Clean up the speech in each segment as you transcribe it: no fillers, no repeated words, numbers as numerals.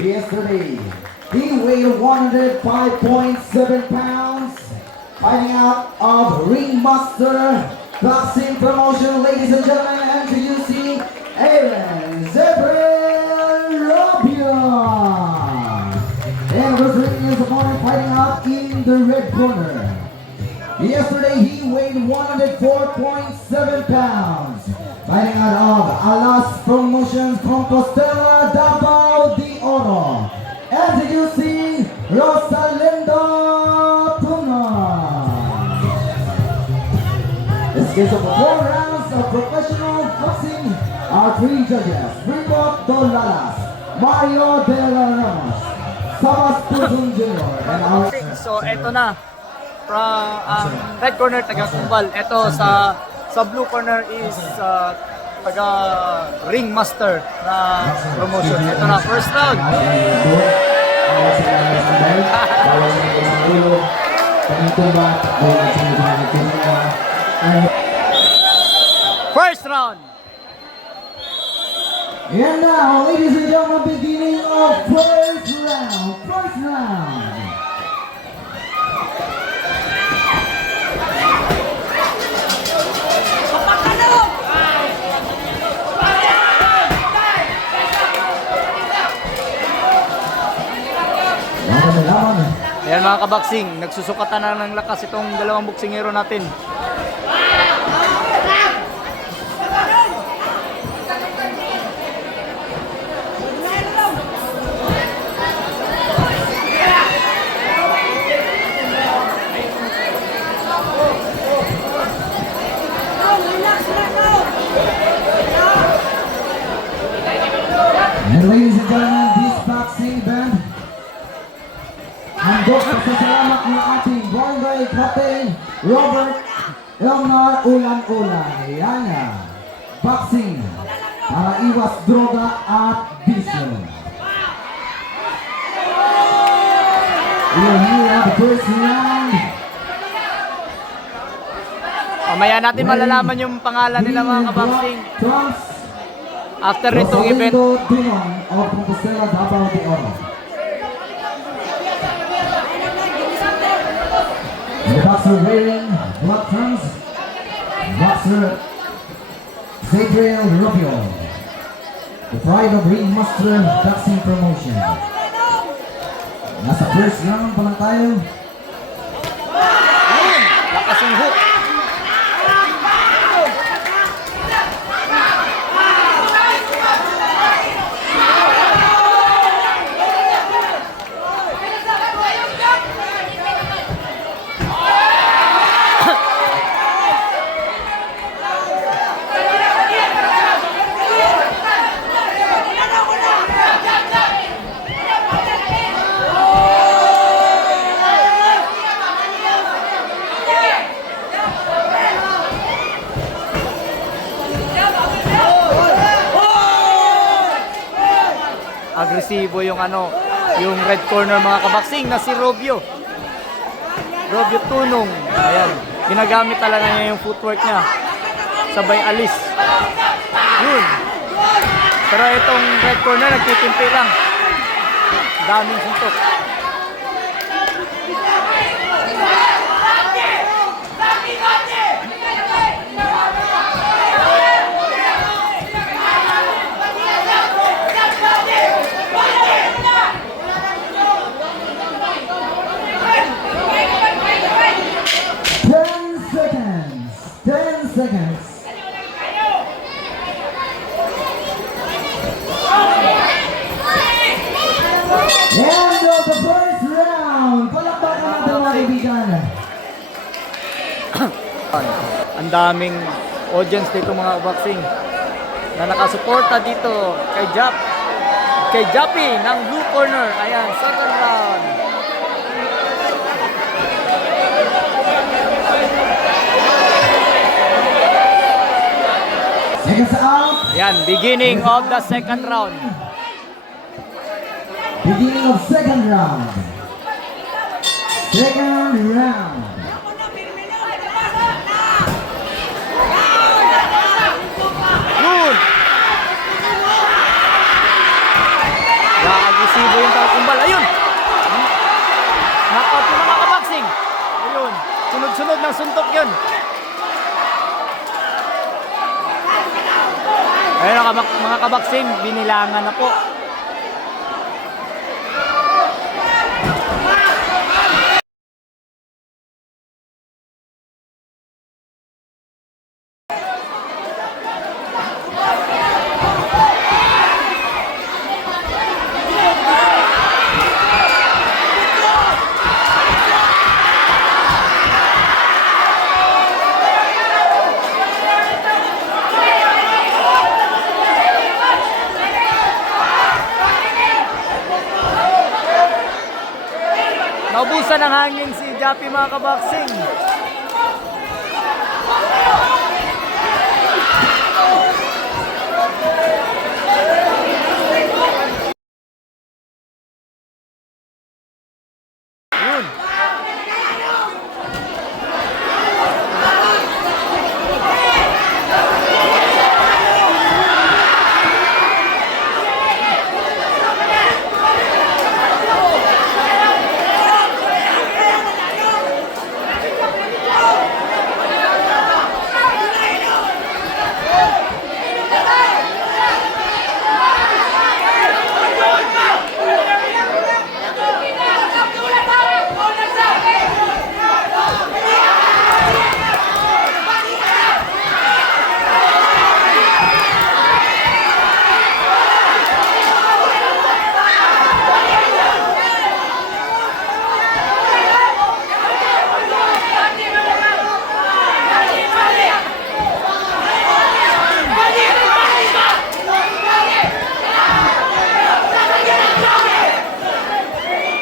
Yesterday, he weighed 105.7 pounds, fighting out of Ringmaster Boxing Promotion, ladies and gentlemen, introducing Aaron Zebril-Robio. And refereeing his opponent fighting out in the red corner. Yesterday, he weighed 104.7 pounds, fighting out of Alas Promotions Compostela, Davao de Oro. Introducing Rosalindo Tuna. This is of 4 rounds of professional boxing. Our 3 judges, Rico Dolalas, Mario De La Ramos, Sabas Puzon Jr. and our... So eto na from red corner taga Kumbal. Ito sa blue corner is taga Ringmaster na promotion. Ito na first round. First round. And now, ladies and gentlemen, beginning of first round. First round. Ayan mga kabaksing, nagsusukatan na ng lakas itong dalawang boksingero natin. And ladies and gentlemen, this boxing event, ang pasasalamat ng ating barangay captain Robert Elnar Ulan-Ulan. Yan nga, boxing para iwas droga at bisyo. We are here at the first round. Mamaya natin malalaman yung pangalan nila mga kabaksing. After itong event. Of Compostela, Davao de Oro. The boxer wearing black trunks, boxer Zebril-Robio, the pride of Ringmaster Boxing Promotion. Nasa first round pa lang tayo. Lakas yung hook. Agresibo yung yung red corner mga kabaksing na si Robio Tunong. Ayan, ginagamit talaga niya yung footwork niya, sabay alis yun. Pero itong red corner nagtitimpi lang, daming suntok. Seconds. End of the first round. Palakpakan natin mga kaibigan. Ang daming audience dito mga boxing na nakasuporta dito kay Jappy ng blue corner. Ayan, second round. Seconds out. Ayan, beginning of the second round. Beginning of second round. Second round. Yun! Agresibo suntok yun. Ayun mga kabaksing, binilangan na po. Naubusan ng hangin si Jappy mga kabaksing. Yun.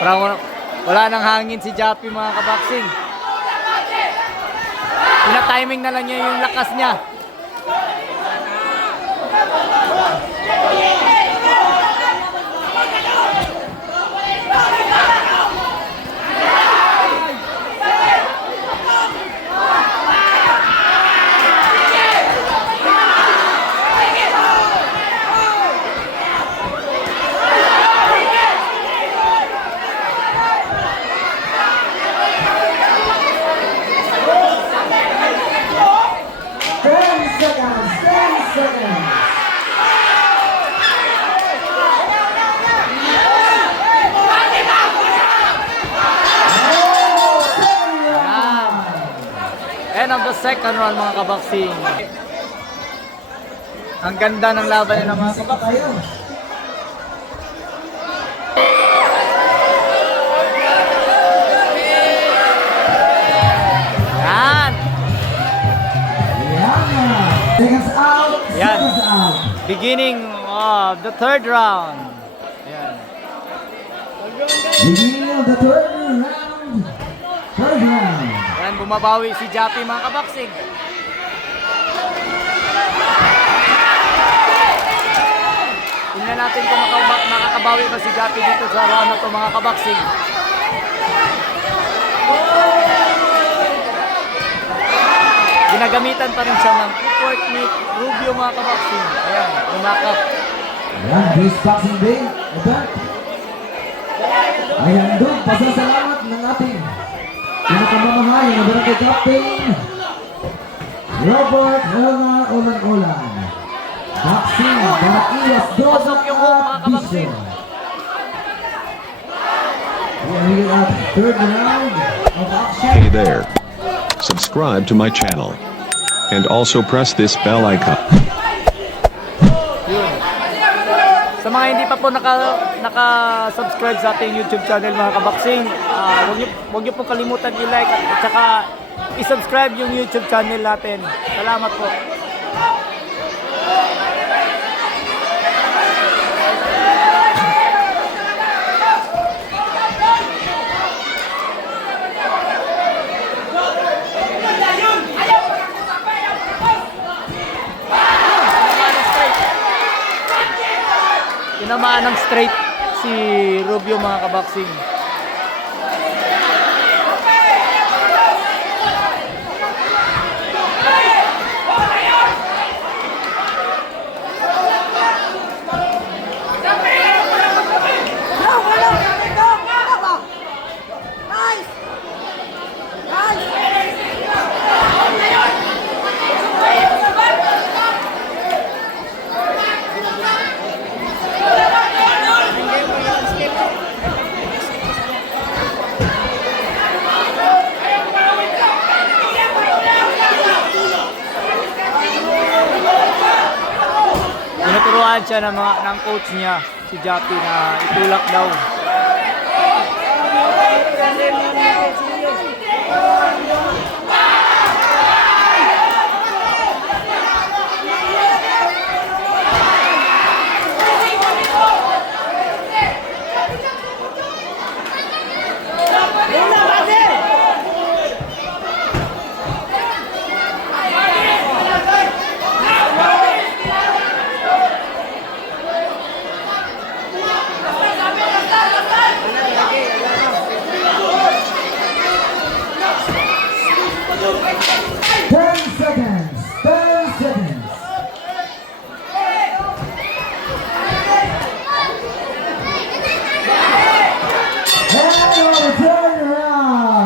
Parang wala nang hangin si Jappy mga kabaksing. Pina-timing na lang niya yung lakas niya. End of the second round mga kabaksing. Ang ganda ng laban nila mga kabaksing. Yan. Seconds out. Yan. Seconds out. Beginning of the third round. Yan. Beginning of the third round. Third round. Yan, bumabawi si Jappy mga kabaksing. Tingnan natin kung makakabawi ba si Jappy dito sa round na to mga kabaksing. Ginagamitan pa rin siya ng footwork ni Rubio mga kabaksing. Ayan, lumakap. Ayan, this boxing day event. Ayan doon, pasasalamat ng ating pinakamamahal na barangay captain Robert Elmer Olan-Olan. Boxing para iwas doon Pasok yung hook mga kabaksing. We are at third round of action. Hey there. Subscribe to my channel. And also press this bell icon. Yun. Sa mga hindi pa po naka-subscribe sa ating YouTube channel mga kabaksing, huwag niyo po kalimutan i-like at saka i-subscribe yung YouTube channel natin. Salamat po. Tinamaan ng straight si Rubio mga kabaksing. tinuruan siya ng coach niya, si Jappy, na itulak daw.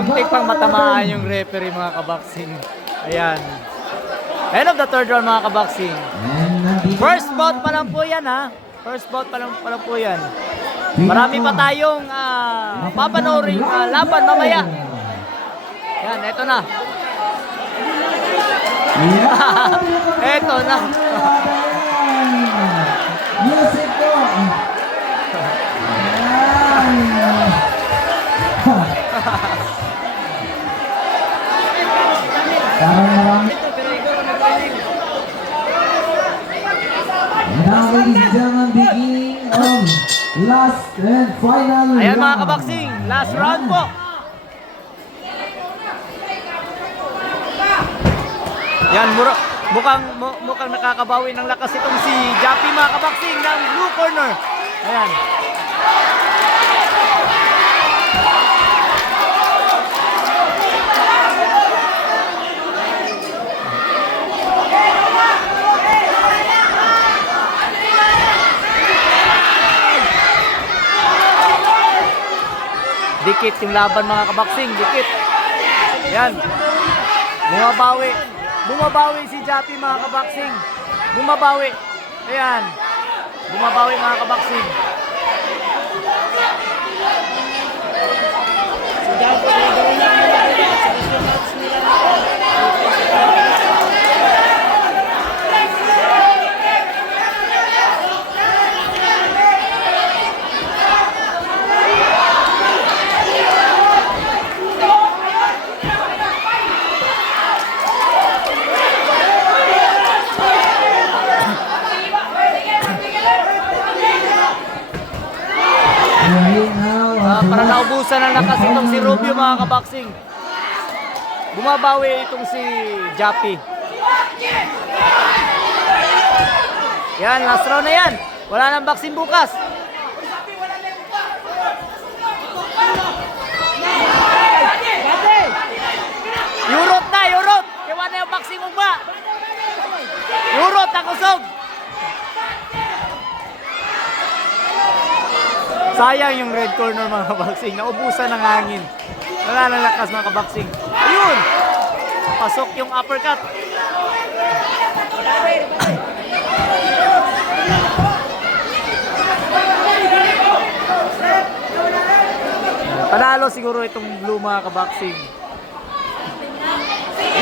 Muntik pang matamaan yung referee, mga kaboxing. Ayan. End of the third round, mga kaboxing. First bout pa lang po yan, ha? First bout pa lang po yan. Marami pa tayong papanoorin laban mamaya. Yan, eto na. Eto na. Music po. Now, ladies and gentlemen, beginning of last and final round. Ayan, mga kaboxing, last round po. Yan, mukhang nakakabawi ng lakas itong si Jappy, mga kaboxing, ng blue corner. Ayan. Dikit yung laban, mga kaboxing, dikit. Ayan. Bumabawi si Jappy, mga kaboxing. Bumabawi. Ayan. Bumabawi, mga kaboxing. Para naubusan ng lakas itong si Rubio, mga kaboxing. Bumabawi itong si Jappy. Yan, last round na yan. Wala nang boxing bukas. Yurot na, yurot. Kaya na yung boxing mo ba? Yurot ang usog. Sayang yung red corner, mga kaboxing. Naubusan ng hangin. Wala nang lakas, mga kaboxing. Ayun! Pasok yung uppercut. Panalo siguro itong blue, mga kaboxing.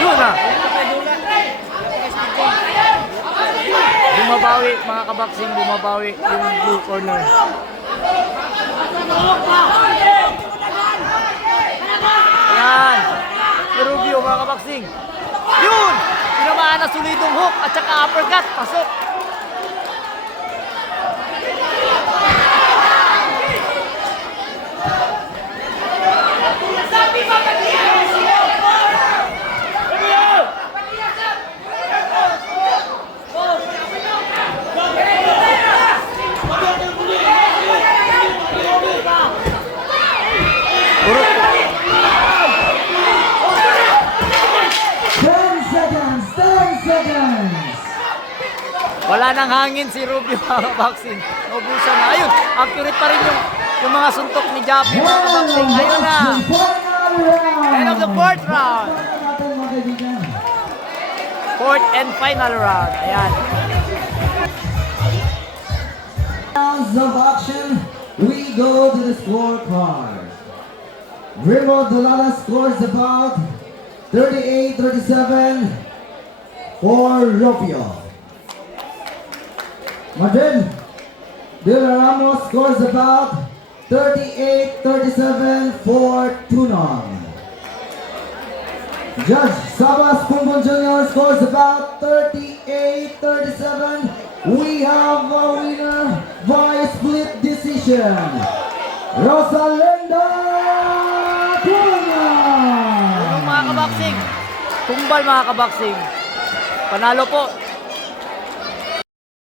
Yun na! Bumabawi, mga kaboxing. Bumabawi yung blue corner. Yan. Si Rubio, mga kaboxing. Yun! Pinamaan na solidong hook at saka uppercut. Pasok. Wala nang hangin si Rubio, mga kaboxing. Naubusan na. Ayun, accurate pa rin yung mga suntok ni Jappy, mga kaboxing. Ayun na. End of the fourth round. Fourth and final round. Ayan. Rounds of action, we go to the scorecard. Remo Dolala scores about 38-37 for Rubio. Madrid, De La Ramos scores about 38-37 for Tunon. Judge Sabas Kumbon Jr. scores about 38-37. We have a winner by split decision. Rosalinda Tulong Tunon! mga kaboxing. Tumbal mga kaboxing. Panalo po